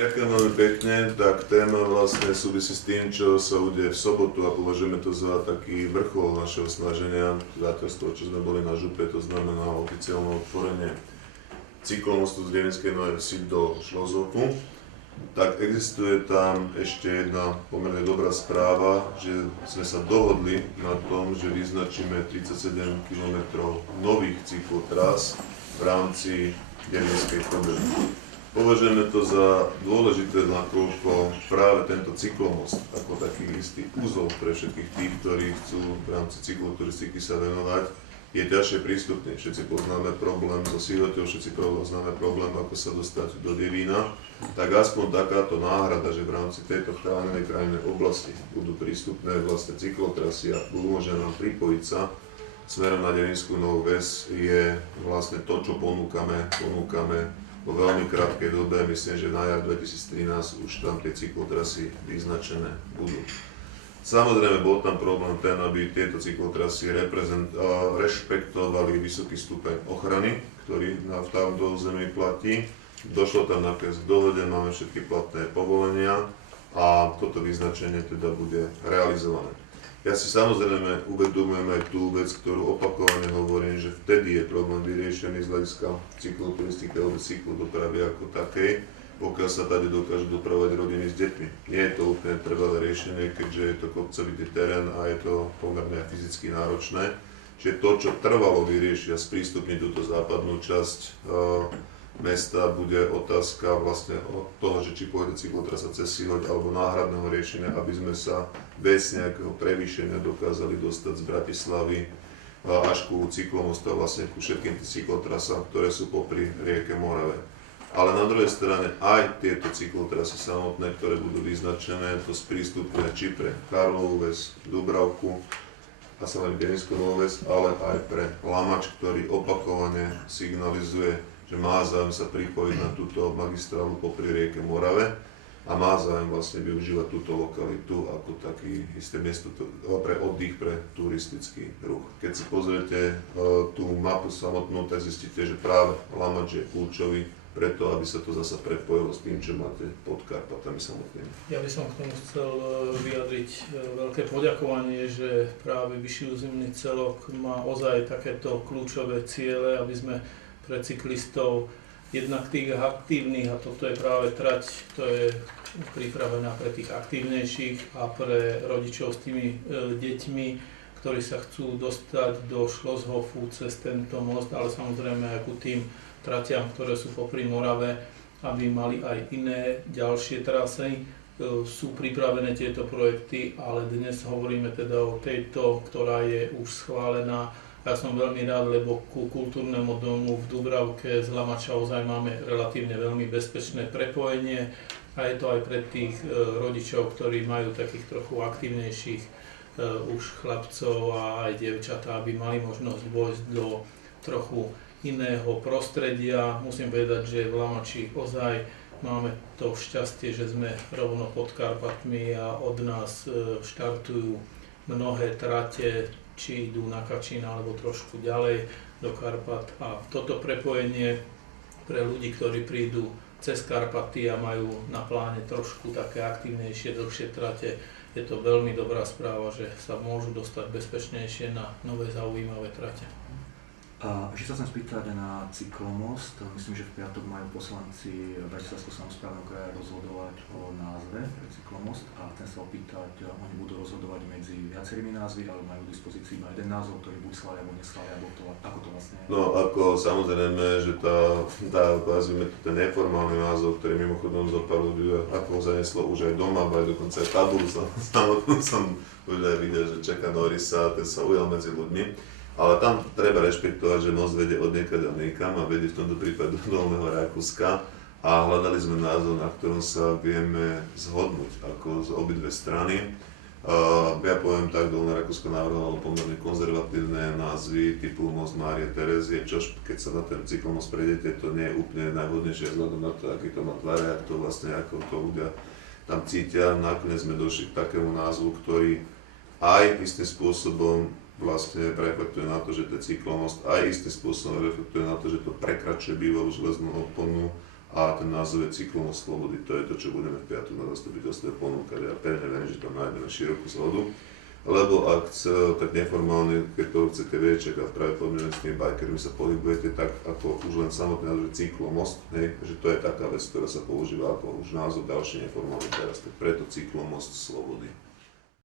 Ďakujem veľmi pekne. Tak téma vlastne súvisí s tým, čo sa udeje v sobotu a považujeme to za taký vrchol našeho snaženia. Zatiaľ z toho, čo sme boli na župe, to znamená oficiálne otvorenie cyklomostu z Devinskej Novej Vsi do Šlozovku. Tak existuje tam ešte jedna pomerne dobrá správa, že sme sa dohodli na tom, že vyznačíme 37 km nových cyklotrás v rámci Devinskej Podravy. Považujeme to za dôležité, nakoľko práve tento cyklomost ako taký istý úzol pre všetkých tých, ktorí chcú v rámci cykloturistiky sa venovať, je ťažšie prístupný. Všetci poznáme problém so Sihoťou, všetci poznáme problém, ako sa dostať do Devína. Tak aspoň takáto náhrada, že v rámci tejto chránenej krajinnej oblasti budú prístupné vlastne cyklotrasy a umožňuje nám pripojiť sa smerom na Devinskú Novú Ves, je vlastne to, čo ponúkame vo veľmi krátkej dobe. Myslím, že na jar 2013 už tam tie cyklotrasy vyznačené budú. Samozrejme, bol tam problém ten, aby tieto cyklotrasy rešpektovali vysoký stupeň ochrany, ktorý v tomto území platí. Došlo tam nakoniec k dohode, máme všetky platné povolenia a toto vyznačenie teda bude realizované. Ja si samozrejme uvedomujem aj tú vec, ktorú opakovane hovorím, že vtedy je problém vyriešený z hľadiska cykloturistiky alebo cyklodopravy ako takej, pokiaľ sa tady dokážu dopravovať rodiny s deťmi. Nie je to úplne trvalé riešenie, keďže je to kopcovitý terén a je to pomerne fyzicky náročné. Čiže to, čo trvalo vyriešia sprístupniť túto západnú časť mesta, bude otázka vlastne od toho, že či pôjde cyklotrasa cez Sihoť alebo náhradného riešenia, aby sme sa bez nejakého prevýšenia dokázali dostať z Bratislavy až ku cyklomostu a vlastne ku všetkým tým cyklotrasám, ktoré sú popri rieke Morave. Ale na druhej strane aj tieto cyklotrasy samotné, ktoré budú vyznačené, to sprístupné či pre Karlovú Ves, Dubravku a samozrejme Devinskú Novú Ves, ale aj pre Lamač, ktorý opakovane signalizuje, že má záujem sa pripojiť na túto magistrálu popri rieke Morave a má záujem vlastne využívať túto lokalitu ako taký isté miesto pre oddych, pre turistický ruch. Keď si pozriete tú mapu samotnú, tak zistíte, že práve Lamač je kľúčový preto, aby sa to zasa prepojilo s tým, čo máte pod Karpatami samotnými. Ja by som k tomu chcel vyjadriť veľké poďakovanie, že práve vyšší územný celok má ozaj takéto kľúčové ciele, aby sme pre cyklistov jednak tých aktívnych, a toto je práve trať, to je pripravená pre tých aktívnejších a pre rodičov s tými deťmi, ktorí sa chcú dostať do Šlozhofu cez tento most, ale samozrejme aj ku tým tratiam, ktoré sú popri Morave, aby mali aj iné ďalšie trasy. Sú pripravené tieto projekty, ale dnes hovoríme teda o tejto, ktorá je už schválená. Ja som veľmi rád, lebo ku kultúrnemu domu v Dubravke z Lamača ozaj máme relatívne veľmi bezpečné prepojenie a je to aj pre tých rodičov, ktorí majú takých trochu aktívnejších už chlapcov a aj dievčatá, aby mali možnosť vojsť do trochu iného prostredia. Musím povedať, že v Lamači ozaj máme to šťastie, že sme rovno pod Karpatmi a od nás štartujú mnohé trate, či idú na Kačín alebo trošku ďalej do Karpat. A toto prepojenie pre ľudí, ktorí prídu cez Karpaty a majú na pláne trošku také aktívnejšie, dlhšie trate, je to veľmi dobrá správa, že sa môžu dostať bezpečnejšie na nové zaujímavé trate. A ešte sa chcem spýtať na cyklomost. Myslím, že v piatok majú poslanci Bratislavského samosprávneho kraja rozhodovať o názve pre cyklomost a chcem sa opýtať, oni budú rozhodovať medzi viacerými názvy, alebo majú k dispozícii iba jeden názov, ktorý buď schvália alebo neschvália, alebo to, ako to vlastne je? No ako samozrejme, že nazvime ten neformálny názov, ktorý mimochodom zopaľujú, ako ho zaneslo už aj doma, aj dokonca aj tabulu samotnú som už aj videl, že čaká Norisa, ten sa ujal medzi ľuďmi. Ale tam treba rešpektovať, že most vedie od niekade a niekam a vedie v tomto prípade do Dolného Rakúska a hľadali sme názov, na ktorom sa vieme zhodnúť ako z obidve strany. Ja poviem tak, Dolné Rakúsko navrhovalo pomerne konzervatívne názvy typu Most Márie Terezie, čož keď sa na ten cyklomost prejdete, to nie je úplne najvhodnejšie vzhľadom na to, aký to má tvar, ako to vlastne, ako to ľudia tam cítia. Nakoniec sme došli k takému názvu, ktorý aj istým spôsobom vlastne reflektuje na to, že to je cyklomost, aj istým spôsobom reflektuje na to, že to prekračuje bývalú železnú oponu a ten názov je Cyklomost Slobody. To je to, čo budeme v piatok na zastupiteľstve ponúkať. Ja pevne verím, že tam nájdeme širokú zhodu. Lebo ak tak neformálne, keď to chcete vedieť, a práve podmienujeme s tými bikermi sa pohybujete, tak ako už len samotný názov Cyklomost, hej, že to je taká vec, ktorá sa používa ako už názov ďalší neformálny teraz, tak preto Cyklomost Slobody.